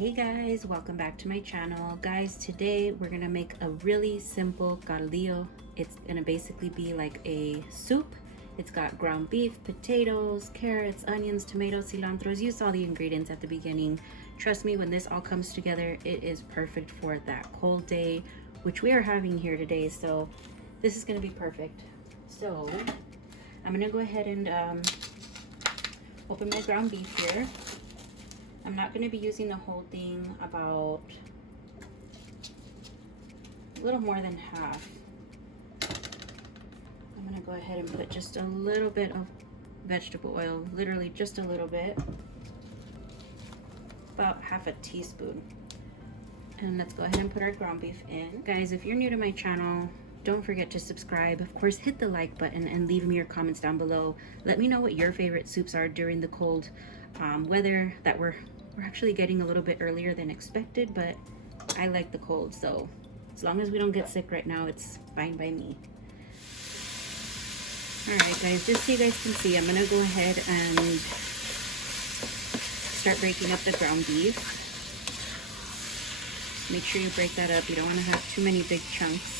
Hey guys, welcome back to my channel. Guys, today we're gonna make a really simple caldillo. It's gonna basically be like a soup. It's got ground beef, potatoes, carrots, onions, tomatoes, cilantros. You saw the ingredients at the beginning. Trust me, when this all comes together, it is perfect for that cold day, which we are having here today. So this is gonna be perfect. So I'm gonna go ahead and open my ground beef here. I'm not going to be using the whole thing, about a little more than half. I'm going to go ahead and put just a little bit of vegetable oil, literally just a little bit, about half a teaspoon. And let's go ahead and put our ground beef in. Guys, if you're new to my channel, don't forget to subscribe. Of course, hit the like button and leave me your comments down below. Let me know what your favorite soups are during the cold weather that we're actually getting a little bit earlier than expected, but I like the cold, so as long as we don't get sick right now, it's fine by me. All right, guys, just so you guys can see, I'm gonna go ahead and start breaking up the ground beef. Make sure you break that up. You don't want to have too many big chunks.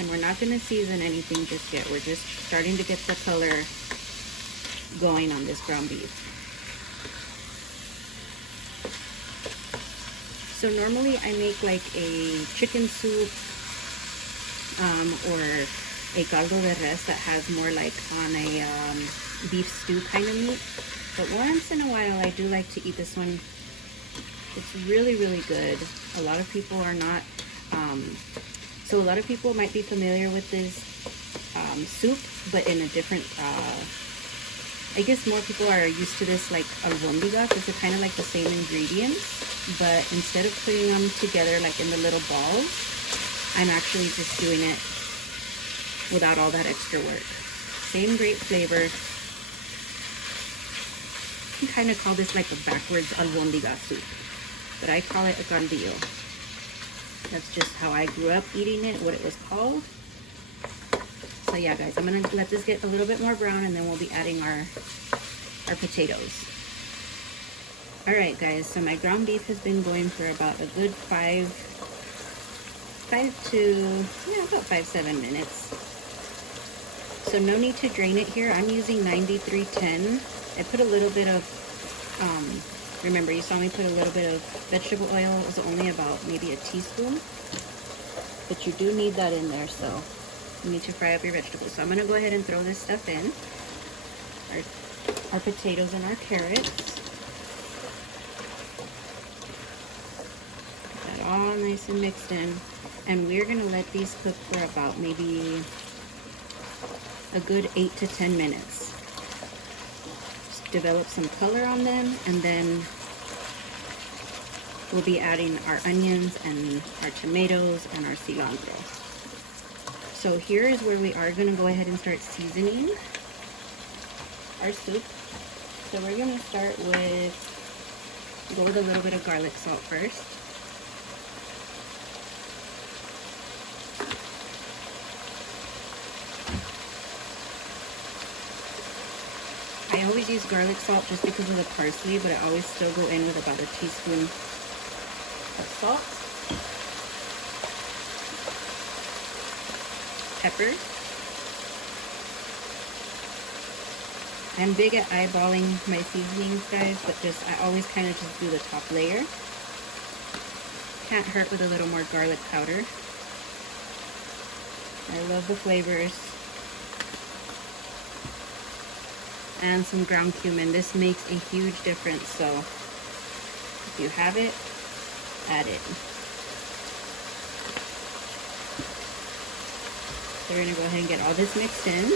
And we're not going to season anything just yet. We're just starting to get the color going on this ground beef. So normally I make like a chicken soup or a caldo de res that has more like on a beef stew kind of meat. But once in a while I do like to eat this one. It's really, really good. A lot of people are not... So a lot of people might be familiar with this soup, but in a different, I guess more people are used to this like Albondigas. It's kind of like the same ingredients, but instead of putting them together like in the little balls, I'm actually just doing it without all that extra work. Same great flavor. You can kind of call this like a backwards Albondigas soup, but I call it a caldillo. That's just how I grew up eating it, what it was called. So yeah, guys, I'm gonna let this get a little bit more brown, and then we'll be adding our potatoes. All right, guys, so my ground beef has been going for about a good 5-7 minutes. So no need to drain it here. I'm using 9310. I put a little bit of remember, you saw me put a little bit of vegetable oil. It was only about maybe a teaspoon. But you do need that in there, so you need to fry up your vegetables. So I'm going to go ahead and throw this stuff in. Our potatoes and our carrots. Get that all nice and mixed in. And we're going to let these cook for about maybe a good 8 to 10 minutes. Develop some color on them, and then we'll be adding our onions and our tomatoes and our cilantro. So here is where we are going to go ahead and start seasoning our soup. So we're going to start with, go with a little bit of garlic salt first. I always use garlic salt just because of the parsley, but I always still go in with about a teaspoon of salt. Pepper. I'm big at eyeballing my seasonings, guys, but I always kind of just do the top layer. Can't hurt with a little more garlic powder. I love the flavors. And some ground cumin. This makes a huge difference, so if you have it, add it. So we're going to go ahead and get all this mixed in.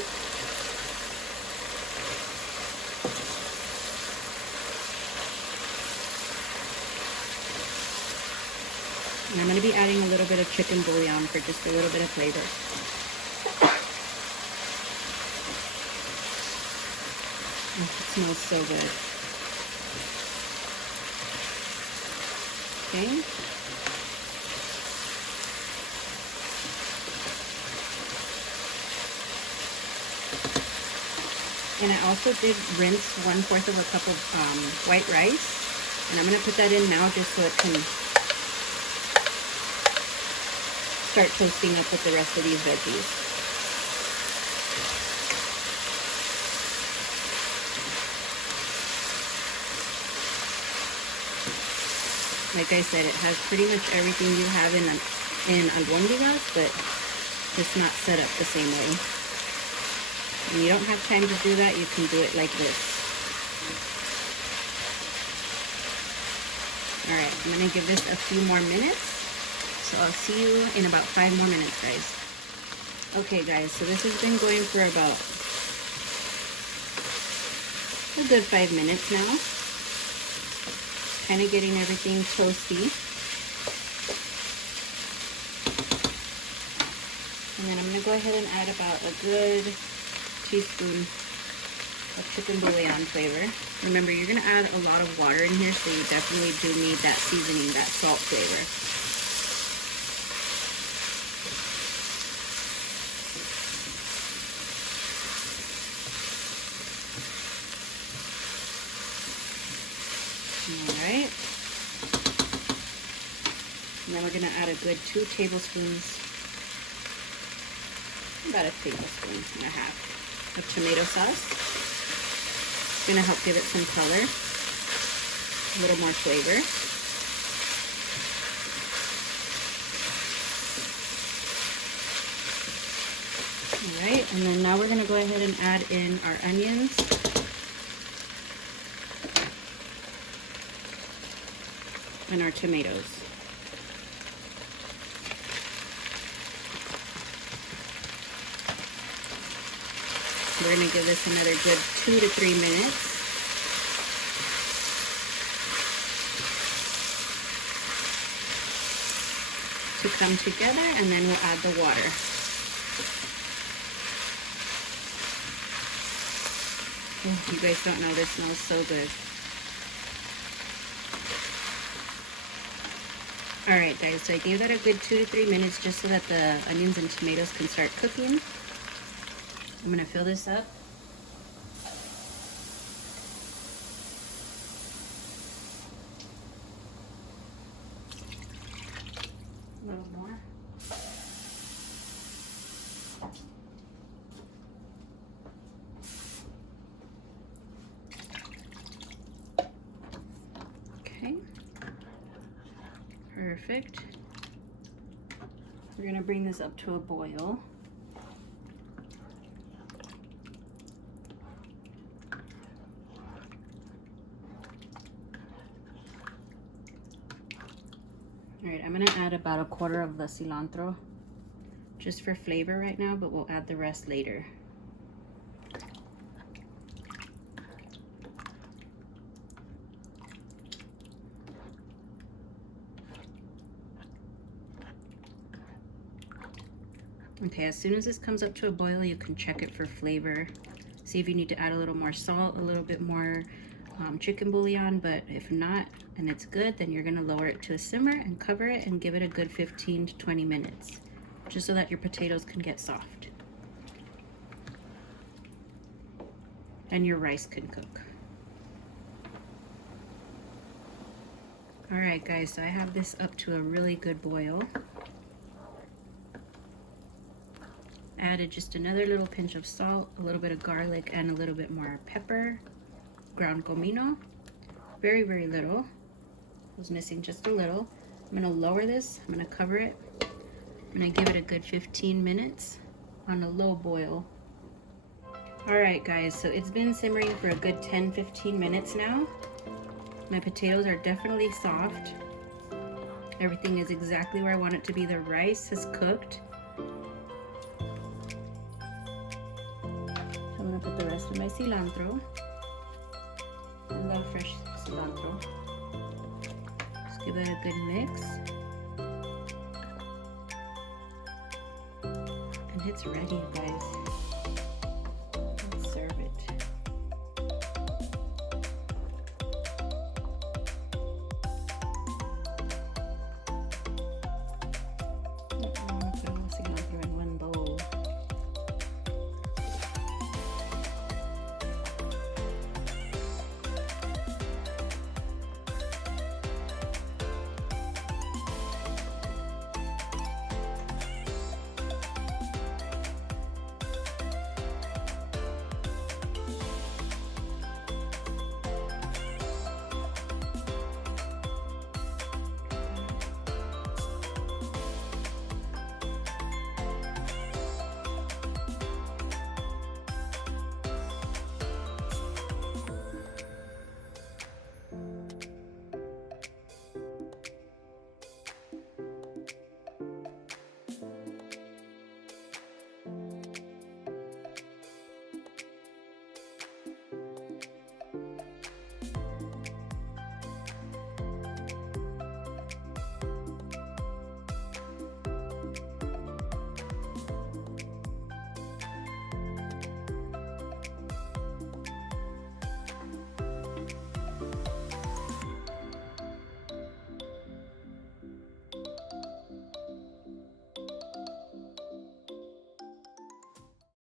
And I'm going to be adding a little bit of chicken bouillon for just a little bit of flavor. It smells so good. Okay. And I also did rinse 1/4 of a cup of white rice. And I'm going to put that in now just so it can start toasting up with the rest of these veggies. Like I said, it has pretty much everything you have in albondigas, but it's not set up the same way. When you don't have time to do that, you can do it like this. Alright, I'm going to give this a few more minutes. So I'll see you in about 5 more minutes, guys. Okay, guys, so this has been going for about a good 5 minutes now. Kind of getting everything toasty. And then I'm going to go ahead and add about a good teaspoon of chicken bouillon flavor. Remember, you're going to add a lot of water in here, so you definitely do need that seasoning, that salt flavor. Alright. And then we're going to add a good 2 tablespoons, about a tablespoon and a half of tomato sauce. It's going to help give it some color, a little more flavor. Alright, and then now we're going to go ahead and add in our onions. And our tomatoes. We're going to give this another good 2 to 3 minutes. To come together, and then we'll add the water. Oh, you guys don't know, this smells so good. Alright guys, so I gave that a good 2 to 3 minutes just so that the onions and tomatoes can start cooking. I'm going to fill this up. A little more. Okay. Perfect. We're going to bring this up to a boil. Alright, I'm going to add about 1/4 of the cilantro just for flavor right now, but we'll add the rest later. Okay, as soon as this comes up to a boil, you can check it for flavor. See if you need to add a little more salt, a little bit more chicken bouillon, but if not, and it's good, then you're gonna lower it to a simmer and cover it and give it a good 15 to 20 minutes, just so that your potatoes can get soft. And your rice can cook. All right, guys, so I have this up to a really good boil. Added just another little pinch of salt, a little bit of garlic, and a little bit more pepper, ground comino. Very, very little. I was missing just a little. I'm gonna lower this, I'm gonna cover it. I'm gonna give it a good 15 minutes on a low boil. All right, guys, so it's been simmering for a good 10-15 minutes now. My potatoes are definitely soft. Everything is exactly where I want it to be. The rice has cooked. I'm gonna put the rest of my cilantro. I love fresh cilantro. Just give it a good mix. And it's ready, guys.